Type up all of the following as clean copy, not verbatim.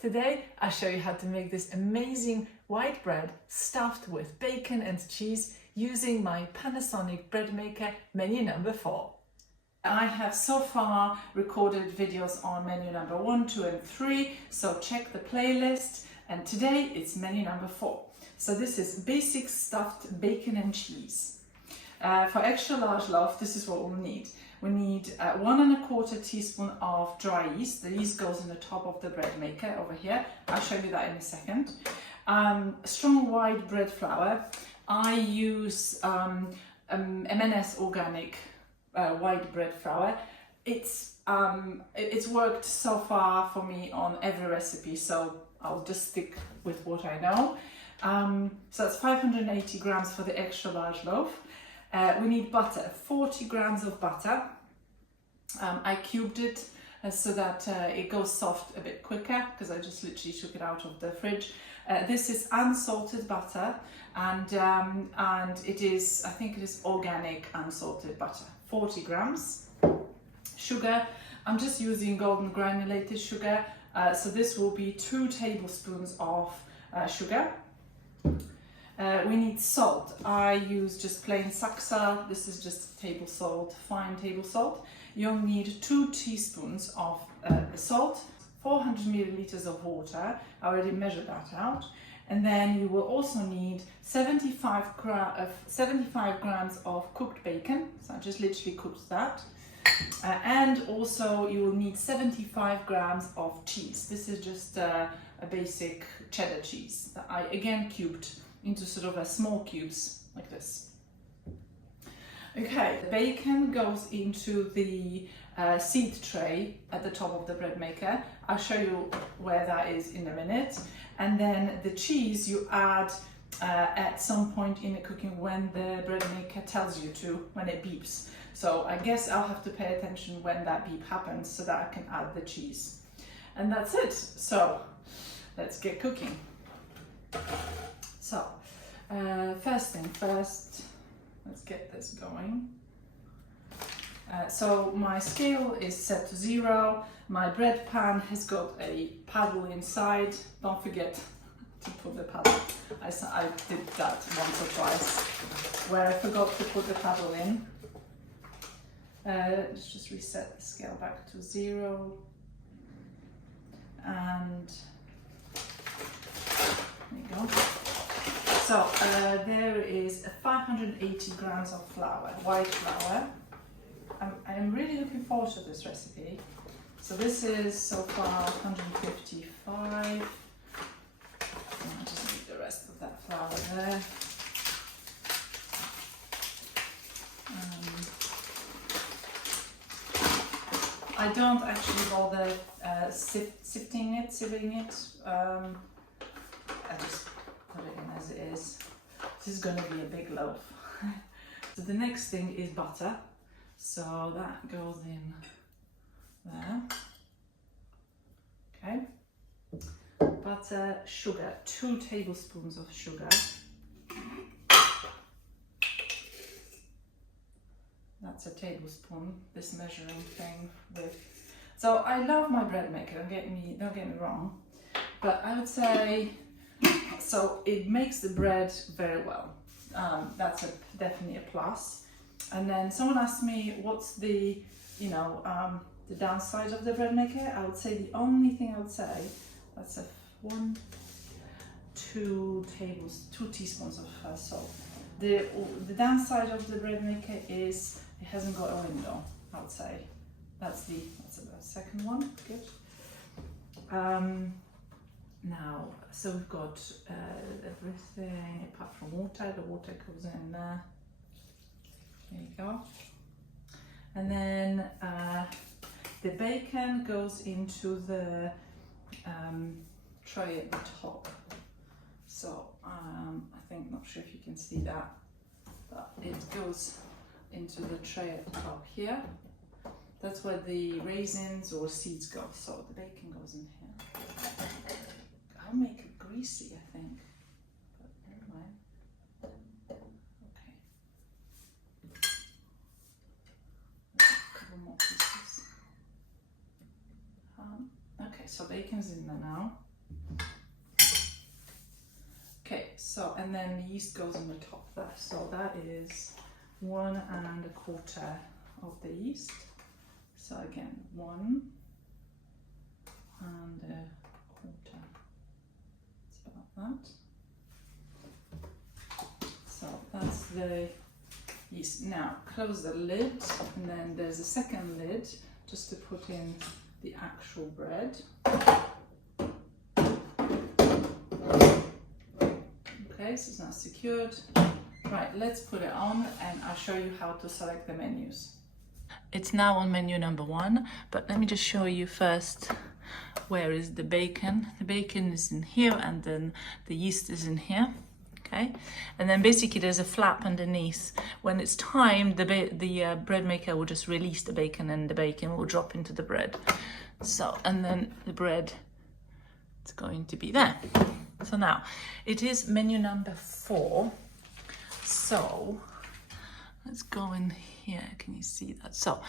Today I show you how to make this amazing white bread stuffed with bacon and cheese using my Panasonic bread maker menu number 4. I have so far recorded videos on menu number 1, 2 and 3, so check the playlist, and today it's menu number 4. So this is basic stuffed bacon and cheese. For extra large loaf, this is what we'll need. We need 1 1/4 teaspoon of dry yeast. The yeast goes in the top of the bread maker over here. I'll show you that in a second. Strong white bread flour. I use M&S organic white bread flour. It's worked so far for me on every recipe, so I'll just stick with what I know. So that's 580 grams for the extra large loaf. We need butter, 40 grams of butter. I cubed it so that it goes soft a bit quicker because I just literally took it out of the fridge. This is unsalted butter, and it is, I think it is organic unsalted butter, 40 grams. Sugar, I'm just using golden granulated sugar, so this will be 2 tablespoons of sugar. We need salt. I use just plain saksa. This is just table salt, fine table salt. You'll need 2 teaspoons of salt, 400 milliliters of water. I already measured that out. And then you will also need 75 grams of cooked bacon. So I just literally cooked that. And also you will need 75 grams of cheese. This is just a basic cheddar cheese that I again cubed into sort of a small cubes like this. Okay, the bacon goes into the seed tray at the top of the bread maker. I'll show you where that is in a minute. And then the cheese you add at some point in the cooking when the bread maker tells you to, when it beeps. So I guess I'll have to pay attention when that beep happens so that I can add the cheese. And that's it. So let's get cooking. So, first thing first, let's get this going. So my scale is set to 0. My bread pan has got a paddle inside. Don't forget to put the paddle. I did that once or twice, where I forgot to put the paddle in. Let's just reset the scale back to 0. And there you go. So there is 580 grams of flour, white flour. I'm really looking forward to this recipe. So this is so far 155. And I just need the rest of that flour there. I don't actually bother sieving it. I just put it in as it is. This is going to be a big loaf. So the next thing is butter. So that goes in there. Okay. Butter, sugar, 2 tablespoons of sugar. That's a tablespoon, this measuring thing with. So I love my bread maker, don't get me wrong, but I would say, so it makes the bread very well. That's definitely a plus. And then someone asked me what's the, the downside of the bread maker. I would say the only thing I would say, that's a 2 teaspoons of salt. The downside of the bread maker is it hasn't got a window, I would say. That's the second one, good. Now, so we've got everything apart from water. The water goes in there. There you go. And then the bacon goes into the tray at the top. So not sure if you can see that, but it goes into the tray at the top here. That's where the raisins or seeds go. So the bacon goes in here. I'll make it greasy, I think. But anyway. Okay. A couple more pieces. Okay, so bacon's in there now. Okay, so, and then the yeast goes on the top there. So that is 1 1/4 of the yeast. So again, 1 1/4. It's about that. So that's the yeast. Now close the lid, and then there's a second lid just to put in the actual bread. Okay, so it's now secured. Right, let's put it on and I'll show you how to select the menus. It's now on menu number 1, but let me just show you first where is the bacon. The bacon is in here and then the yeast is in here. Okay, and then basically there's a flap underneath. When it's time, the bread maker will just release the bacon and the bacon will drop into the bread. So, and then the bread, it's going to be there. So now, it is menu number 4. So, let's go in here. Can you see that? So,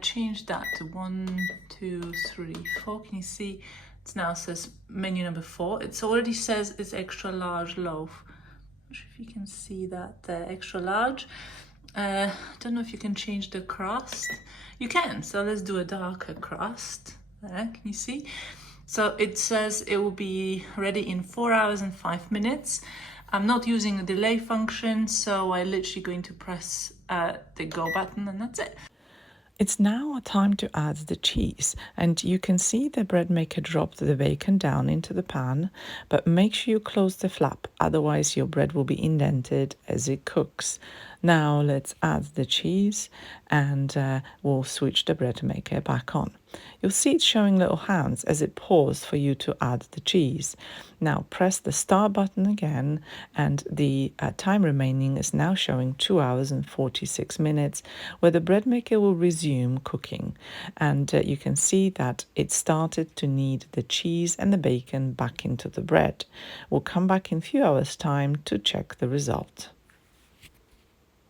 change that to 1, 2, 3, 4. Can you see? It now says menu number 4. It already says it's extra large loaf. Not sure if you can see that there, extra large. Don't know if you can change the crust. You can, so let's do a darker crust. There, can you see? So it says it will be ready in 4 hours and 5 minutes. I'm not using a delay function, so I'm literally going to press the go button and that's it. It's now time to add the cheese, and you can see the bread maker drop the bacon down into the pan, but make sure you close the flap, otherwise your bread will be indented as it cooks. Now let's add the cheese and we'll switch the bread maker back on. You'll see it showing little hands as it paused for you to add the cheese. Now press the start button again, and the time remaining is now showing 2 hours and 46 minutes, where the bread maker will resume cooking. And you can see that it started to knead the cheese and the bacon back into the bread. We'll come back in a few hours' time to check the result.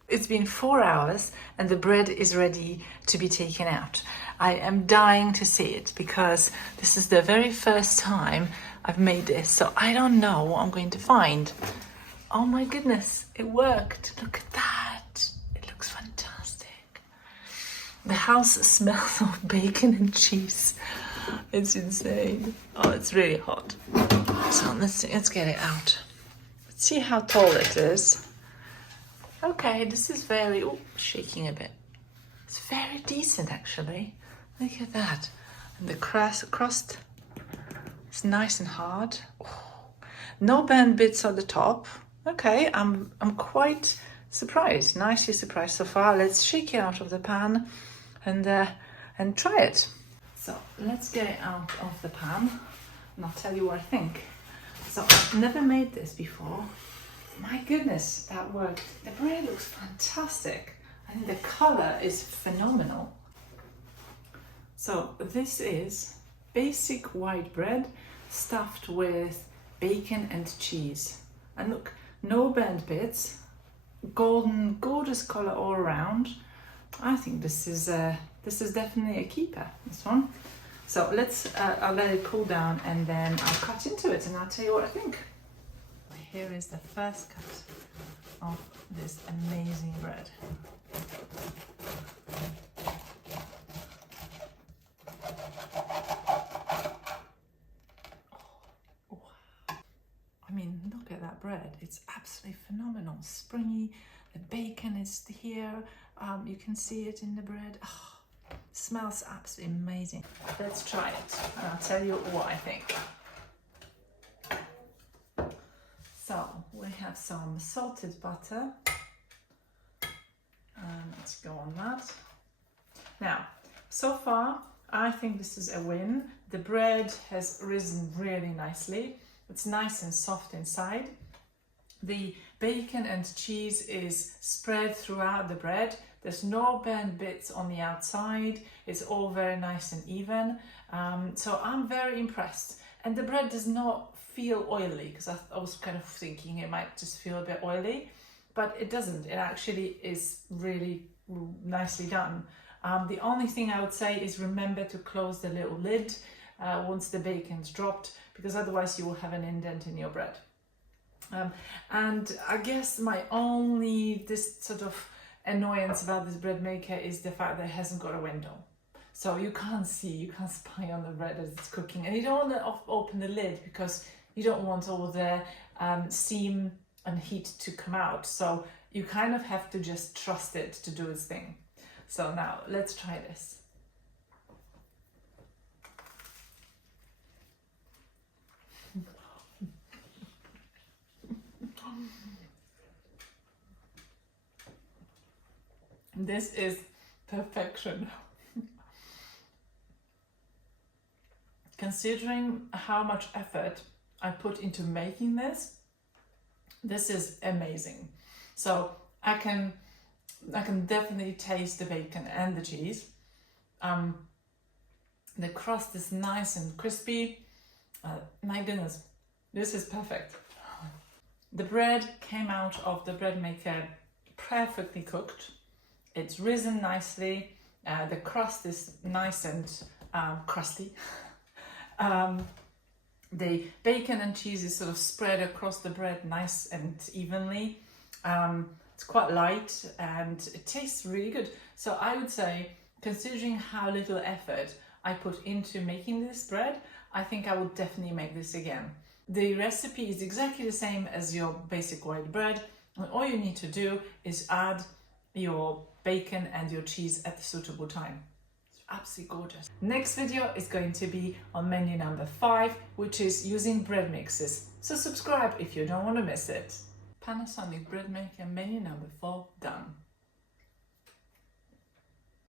It's been 4 hours and the bread is ready to be taken out. I am dying to see it because this is the very first time I've made this, so I don't know what I'm going to find. Oh my goodness, it worked. Look at that. It looks fantastic. The house smells of bacon and cheese. It's insane. Oh, it's really hot. So let's get it out. Let's see how tall it is. Okay, this is very, shaking a bit. It's very decent actually. Look at that. And the crust is nice and hard. Oh, no burnt bits on the top. Okay, I'm quite surprised, nicely surprised so far. Let's shake it out of the pan and try it. So let's get it out of the pan and I'll tell you what I think. So I've never made this before. My goodness, that worked. The bread looks fantastic. I think the color is phenomenal. So this is basic white bread stuffed with bacon and cheese. And look, no burnt bits, golden, gorgeous color all around. I think this is definitely a keeper, this one. So I'll let it cool down and then I'll cut into it and I'll tell you what I think. Here is the first cut of this amazing bread. Oh, wow. I mean, look at that bread. It's absolutely phenomenal. Springy. The bacon is here. You can see it in the bread. Oh, smells absolutely amazing. Let's try it and I'll tell you what I think. So we have some salted butter. Let's go on that. Now, so far, I think this is a win. The bread has risen really nicely. It's nice and soft inside. The bacon and cheese is spread throughout the bread. There's no burnt bits on the outside. It's all very nice and even. So I'm very impressed. And the bread does not feel oily, because I was kind of thinking it might just feel a bit oily, but it doesn't. It actually is really nicely done. The only thing I would say is remember to close the little lid once the bacon's dropped, because otherwise you will have an indent in your bread. And I guess my only sort of annoyance about this bread maker is the fact that it hasn't got a window. So you can't spy on the bread as it's cooking, and you don't want to open the lid because you don't want all the steam and heat to come out. So you kind of have to just trust it to do its thing. So now let's try this. This is perfection. Considering how much effort I put into making this, this is amazing. So I can definitely taste the bacon and the cheese. The crust is nice and crispy. My goodness, this is perfect. The bread came out of the bread maker perfectly cooked. It's risen nicely. The crust is nice and crusty. The bacon and cheese is sort of spread across the bread nice and evenly. It's quite light and it tastes really good. So I would say, considering how little effort I put into making this bread, I think I would definitely make this again. The recipe is exactly the same as your basic white bread, and all you need to do is add your bacon and your cheese at the suitable time. It's absolutely gorgeous. Next video is going to be on menu number 5, which is using bread mixes. So subscribe if you don't want to miss it. Panasonic bread maker menu number 4 done.